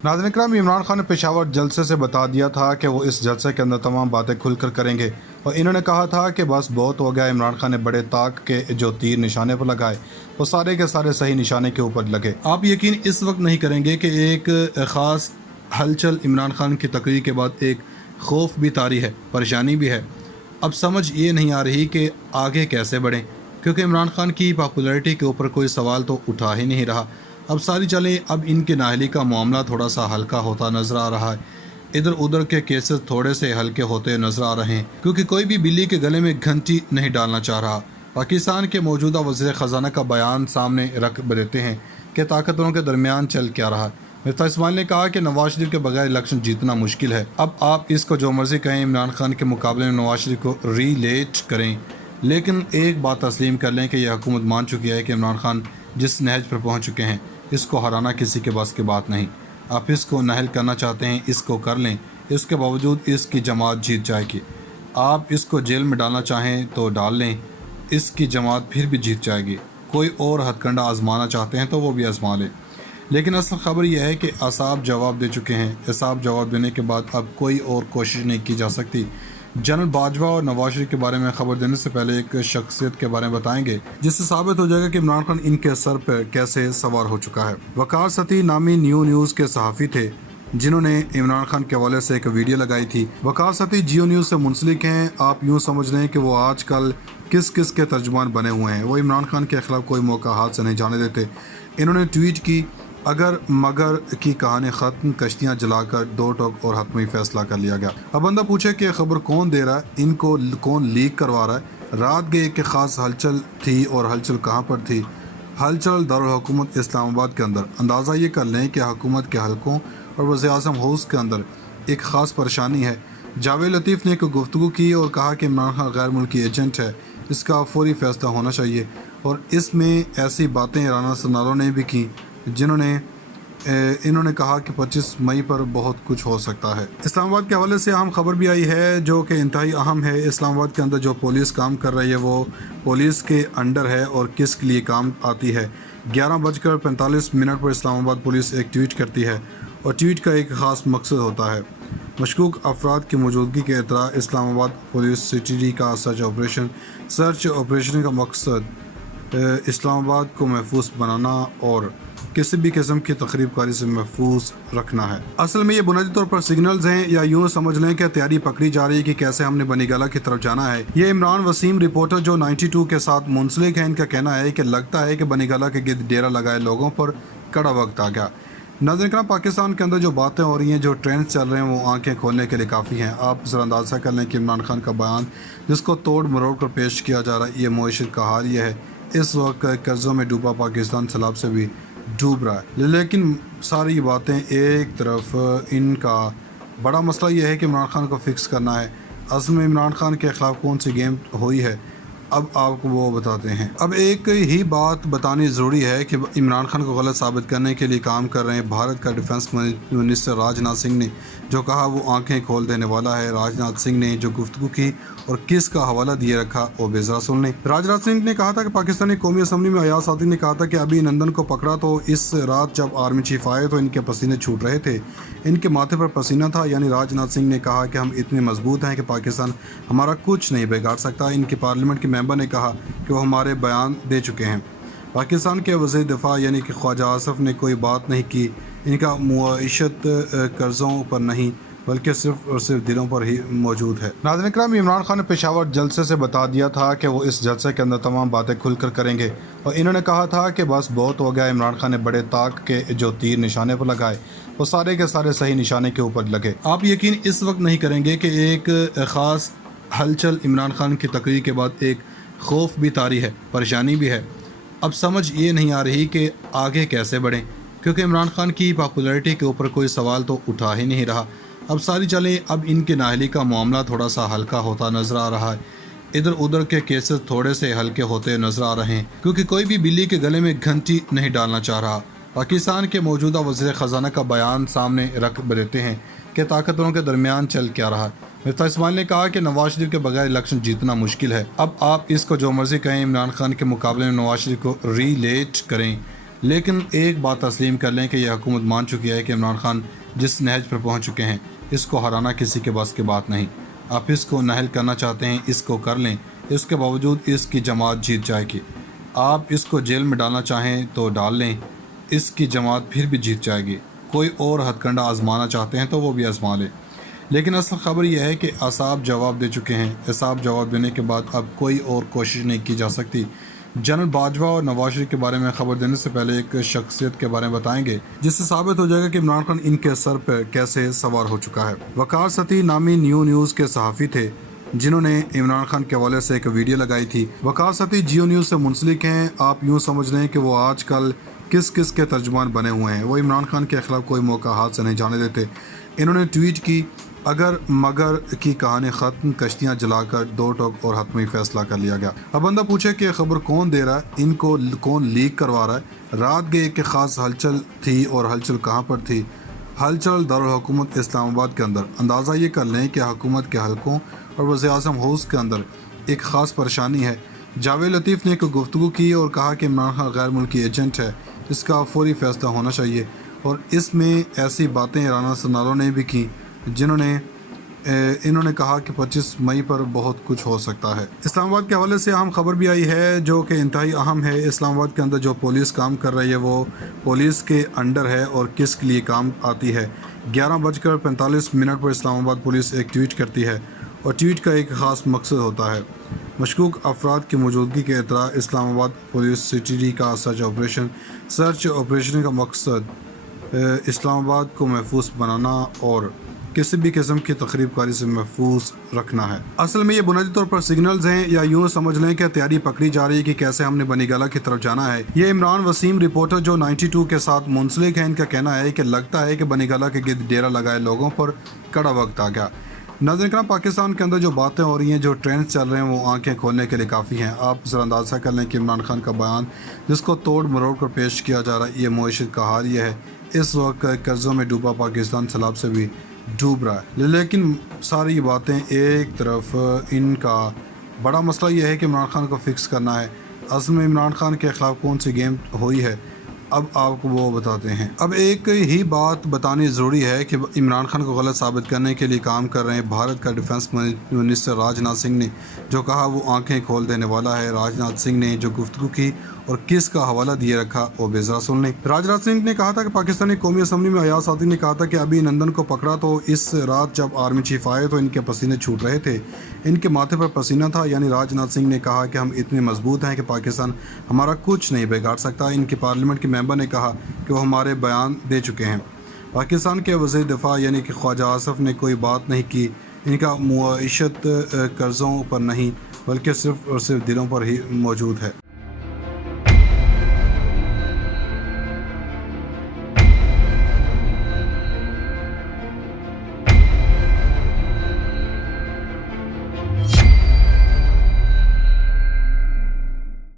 नाज़रीन इकराम, इमरान खान ने पेशावर जलसे से बता दिया था कि वो इस जलसे के अंदर तमाम बातें खुलकर करेंगे और इन्होंने कहा था कि बस बहुत हो गया। इमरान खान ने बड़े ताक के जो तीर निशाने पर लगाए वो सारे के सारे सही निशाने के ऊपर लगे। आप यकीन इस वक्त नहीं करेंगे कि एक ख़ास हलचल इमरान खान की तकरीर के बाद एक खौफ भी तारी है, परेशानी भी है। अब समझ ये नहीं आ रही कि आगे कैसे बढ़ें, क्योंकि इमरान खान की पॉपुलैरिटी के ऊपर कोई सवाल तो उठा ही नहीं रहा। अब सारी चलें, अब इनके नाअहली का मामला थोड़ा सा हल्का होता नज़र आ रहा है। इधर उधर के केसेस थोड़े से हल्के होते नज़र आ रहे हैं, क्योंकि कोई भी बिल्ली के गले में घंटी नहीं डालना चाह रहा। पाकिस्तान के मौजूदा वज़ीर ख़जाना का बयान सामने रख देते हैं कि ताकतवरों के दरमियान चल क्या रहा। मिर्ज़ा इस्माइल ने कहा कि नवाज शरीफ के बगैर इलेक्शन जीतना मुश्किल है। अब आप इसको जो मर्ज़ी कहें, इमरान खान के मुकाबले में नवाज शरीफ को रिलेट करें, लेकिन एक बात तस्लीम कर लें कि यह हुकूमत मान चुकी है कि इमरान खान जिस नहज पर पहुँच चुके हैं, इसको हराना किसी के बस की बात नहीं। आप इसको नाहल करना चाहते हैं, इसको कर लें, इसके बावजूद इसकी जमात जीत जाएगी। आप इसको जेल में डालना चाहें तो डाल लें, इसकी जमात फिर भी जीत जाएगी। कोई और हथकंडा आजमाना चाहते हैं तो वो भी आजमा लें। लेकिन असल खबर यह है कि असाब जवाब दे चुके हैं। असाब जवाब देने के बाद अब कोई और कोशिश नहीं की जा सकती। जनरल बाजवा और नवाज शरीफ के बारे में खबर देने से पहले एक शख्सियत के बारे में बताएंगे, जिससे साबित हो जाएगा कि इमरान खान इनके सर पर कैसे सवार हो चुका है। वकार सती नामी न्यूज़ के सहाफ़ी थे, जिन्होंने इमरान खान के हवाले से एक वीडियो लगाई थी। वकार सती जियो न्यूज़ से मुंसलिक हैं। आप यूँ समझ लें कि वो आजकल किस किस के तर्जुमान बने हुए हैं। वो इमरान खान के खिलाफ कोई मौका हाथ से नहीं जाने देते। इन्होंने ट्वीट की, अगर मगर की कहानी ख़त्म, कश्तियाँ जलाकर दो टोक और हतमी फैसला कर लिया गया। अब बंदा पूछे कि खबर कौन दे रहा है, इनको कौन लीक करवा रहा है। रात गए कि ख़ास हलचल थी, और हलचल कहाँ पर थी? हलचल दारुल हुकूमत इस्लामाबाद के अंदर। अंदाज़ा ये कर लें कि हुकूमत के हलकों और वज़ीर-ए-आज़म हाउस के अंदर एक ख़ास परेशानी है। जावेद लतीफ़ ने एक गुफ्तगू की और कहा कि इमरान खान गैर मुल्की एजेंट है, इसका फौरी फैसला होना चाहिए। और इसमें ऐसी बातें राना सनारो ने भी की, जिन्होंने इन्होंने कहा कि 25 मई पर बहुत कुछ हो सकता है। इस्लामाबाद के हवाले से अहम खबर भी आई है, जो कि इंतहाई अहम है। इस्लामाबाद के अंदर जो पुलिस काम कर रही है, वो पुलिस के अंडर है और किस लिए काम आती है। 11:45 पर इस्लामाबाद पुलिस एक ट्वीट करती है, और ट्वीट का एक ख़ास मकसद होता है मशकूक अफराद की मौजूदगी के इतला। इस्लामाबाद पुलिस सिटी का सर्च ऑपरेशन का मकसद इस्लामाबाद को महफूज बनाना और किसी भी किस्म की तकरीबकारी से महफूज रखना है। असल में ये बुनियादी तौर पर सिग्नल्स हैं, या यूँ समझ लें कि तैयारी पकड़ी जा रही है कि कैसे हमने बनीगाला की तरफ जाना है। ये इमरान वसीम रिपोर्टर जो 92 के साथ मुंसलिक है, इनका कहना है कि लगता है कि बनीगाला के गिर्द डेरा लगाए लोगों पर कड़ा वक्त आ गया। नाज़रीन, पाकिस्तान के अंदर जो बातें हो रही हैं, जो ट्रेंड्स चल रहे हैं, वो आंखें खोलने के लिए काफ़ी हैं। आप ज़रा अंदाज़ा कर लें कि इमरान खान का बयान, जिसको तोड़ मरोड़ कर पेश किया जा रहा है, ये मुआशरत का हाल ये है। इस वक्त कर्ज़ों में डूबा पाकिस्तान सैलाब से भी डूब रहा है। लेकिन सारी ये बातें एक तरफ, इनका बड़ा मसला ये है कि इमरान खान को फिक्स करना है। असल में इमरान खान के ख़िलाफ़ कौन सी गेम हुई है, अब आपको वो बताते हैं। अब एक ही बात बतानी ज़रूरी है कि इमरान खान को गलत साबित करने के लिए काम कर रहे हैं भारत का डिफेंस मिनिस्टर राजनाथ सिंह ने, जो कहा वो आंखें खोल देने वाला है। राजनाथ सिंह ने जो गुफ्तगू की और किस का हवाला दिए रखा, वो बेजरा सुन लें। राजनाथ सिंह ने कहा था कि पाकिस्तानी कौमी असम्बली में अयाज सादी ने कहा था कि अभी नंदन को पकड़ा तो इस रात जब आर्मी चीफ आए तो इनके पसीने छूट रहे थे, इनके माथे पर पसीना था। यानी राजनाथ सिंह ने कहा कि हम इतने मजबूत हैं कि पाकिस्तान हमारा कुछ नहीं बिगाड़ सकता। इनके पार्लियामेंट के मेंबर ने कहा कि वो हमारे बयान दे चुके हैं। पाकिस्तान के वज़ीर दिफा यानी कि ख्वाजा आसफ ने कोई बात नहीं की। इनका मुआइशत कर्ज़ों पर नहीं बल्कि सिर्फ और सिर्फ दिलों पर ही मौजूद है। नाज़रीन इकराम, इमरान खान ने पेशावर जलसे से बता दिया था कि वो इस जलसे के अंदर तमाम बातें खुलकर करेंगे और इन्होंने कहा था कि बस बहुत हो गया। इमरान खान ने बड़े ताक के जो तीर निशाने पर लगाए वो सारे के सारे सही निशाने के ऊपर लगे। आप यकीन इस वक्त नहीं करेंगे कि एक ख़ास हलचल इमरान खान की तकरीर के बाद एक खौफ भी तारी है, परेशानी भी है। अब समझ ये नहीं आ रही कि आगे कैसे बढ़ें, क्योंकि इमरान खान की पॉपुलैरिटी के ऊपर कोई सवाल तो उठा ही नहीं रहा। अब सारी चलें, अब इनके नाअहली का मामला थोड़ा सा हल्का होता नज़र आ रहा है। इधर उधर के केसेस थोड़े से हल्के होते नज़र आ रहे हैं, क्योंकि कोई भी बिल्ली के गले में घंटी नहीं डालना चाह रहा। पाकिस्तान के मौजूदा वज़ीर ख़जाना का बयान सामने रख देते हैं कि ताकतवरों के दरमियान चल क्या रहा। मिर्ज़ा इस्माइल ने कहा कि नवाज शरीफ के बगैर इलेक्शन जीतना मुश्किल है। अब आप इसको जो मर्ज़ी कहें, इमरान खान के मुकाबले में नवाज शरीफ को रिलेट करें, لیکن ایک بات تسلیم کر لیں کہ یہ حکومت مان چکی ہے کہ عمران خان جس نہج پر پہنچ چکے ہیں اس کو ہرانا کسی کے بس کی بات نہیں۔ آپ اس کو نااہل کرنا چاہتے ہیں، اس کو کر لیں، اس کے باوجود اس کی جماعت جیت جائے گی۔ آپ اس کو جیل میں ڈالنا چاہیں تو ڈال لیں، اس کی جماعت پھر بھی جیت جائے گی۔ کوئی اور ہتھ کنڈا آزمانا چاہتے ہیں تو وہ بھی آزما لیں۔ لیکن اصل خبر یہ ہے کہ اعصاب جواب دے چکے ہیں۔ اعصاب جواب دینے کے بعد اب کوئی اور کوشش نہیں کی جا سکتی۔ جنرل باجوہ اور نواز شریف کے بارے میں خبر دینے سے پہلے ایک شخصیت کے بارے میں بتائیں گے جس سے ثابت ہو جائے گا کہ عمران خان ان کے سر پہ کیسے سوار ہو چکا ہے۔ وقار ستی نامی نیوز کے صحافی تھے جنہوں نے عمران خان کے حوالے سے ایک ویڈیو لگائی تھی۔ وقار ستی جیو نیوز سے منسلک ہیں۔ آپ یوں سمجھ لیں کہ وہ آج کل کس کے ترجمان بنے ہوئے ہیں۔ وہ عمران خان کے خلاف کوئی موقع ہاتھ سے نہیں جانے دیتے۔ انہوں نے ٹویٹ کی، اگر مگر کی کہانی ختم، کشتیاں جلا کر دو ٹوک اور حتمی فیصلہ کر لیا گیا۔ اب بندہ پوچھے کہ خبر کون دے رہا ہے، ان کو کون لیک کروا رہا ہے؟ رات گئے کہ خاص ہلچل تھی، اور ہلچل کہاں پر تھی؟ ہلچل دارالحکومت اسلام آباد کے اندر۔ اندازہ یہ کر لیں کہ حکومت کے حلقوں اور وزیر اعظم ہاؤس کے اندر ایک خاص پریشانی ہے۔ جاوید لطیف نے ایک گفتگو کی اور کہا کہ عمران خان غیر ملکی ایجنٹ ہے، اس کا فوری فیصلہ ہونا چاہیے، اور اس میں ایسی باتیں رانا سنالوں نے بھی کی انہوں نے کہا کہ 25 مئی پر بہت کچھ ہو سکتا ہے۔ اسلام آباد کے حوالے سے اہم خبر بھی آئی ہے جو کہ انتہائی اہم ہے۔ اسلام آباد کے اندر جو پولیس کام کر رہی ہے وہ پولیس کے انڈر ہے اور کس کے لیے کام آتی ہے۔ 11:45 پر اسلام آباد پولیس ایک ٹویٹ کرتی ہے، اور ٹویٹ کا ایک خاص مقصد ہوتا ہے مشکوک افراد کی موجودگی کے اطلاع۔ اسلام آباد پولیس سی ڈی کا سرچ آپریشن کا مقصد اسلام آباد کو محفوظ بنانا اور کسی بھی قسم کی تخریب کاری سے محفوظ رکھنا ہے۔ اصل میں یہ بنیادی طور پر سگنلز ہیں، یا یوں سمجھ لیں کہ تیاری پکڑی جا رہی ہے کہ کیسے ہم نے بنی گالہ کی طرف جانا ہے۔ یہ عمران وسیم رپورٹر جو 92 کے ساتھ منسلک ہیں، ان کا کہنا ہے کہ لگتا ہے کہ بنی گالہ کے گرد ڈیرا لگائے لوگوں پر کڑا وقت آ گیا۔ ناظرین کرام، پاکستان کے اندر جو باتیں ہو رہی ہیں، جو ٹرینڈز چل رہے ہیں، وہ آنکھیں کھولنے کے لیے کافی ہیں۔ آپ ذرا اندازہ کر لیں کہ عمران خان کا بیان جس کو توڑ مروڑ کر پیش کیا جا رہا ہے، یہ معیشت کا حال یہ ہے۔ اس وقت قرضوں میں ڈوبا پاکستان سیلاب سے بھی ڈوب رہا ہے، لیکن ساری یہ باتیں ایک طرف، ان کا بڑا مسئلہ یہ ہے کہ عمران خان کو فکس کرنا ہے۔ اصل میں عمران خان کے خلاف کون سی گیم ہوئی ہے، اب آپ کو وہ بتاتے ہیں۔ اب ایک ہی بات بتانی ضروری ہے کہ عمران خان کو غلط ثابت کرنے کے لیے کام کر رہے ہیں بھارت کا ڈیفنس منسٹر راج ناتھ سنگھ نے، جو کہا وہ آنکھیں کھول دینے والا ہے۔ راج ناتھ سنگھ نے جو گفتگو کی اور کس کا حوالہ دیے رکھا وہ بھی ذرا سن لیں۔ راج ناتھ سنگھ نے کہا تھا کہ پاکستانی قومی اسمبلی میں ایاز صادق نے کہا تھا کہ ابھی نندن کو پکڑا تو اس رات جب آرمی چیف آئے تو ان کے پسینے چھوٹ رہے تھے، ان کے ماتھے پر پسینہ تھا۔ یعنی راج ناتھ سنگھ نے کہا کہ ہم اتنے مضبوط ہیں کہ پاکستان ہمارا کچھ نہیں بگاڑ سکتا۔ ان کے پارلیمنٹ کے ممبر نے کہا کہ وہ ہمارے بیان دے چکے ہیں۔ پاکستان کے وزیر دفاع یعنی کہ خواجہ آصف نے کوئی بات نہیں کی۔ ان کا معیشت قرضوں پر نہیں بلکہ صرف اور صرف دلوں پر ہی موجود ہے۔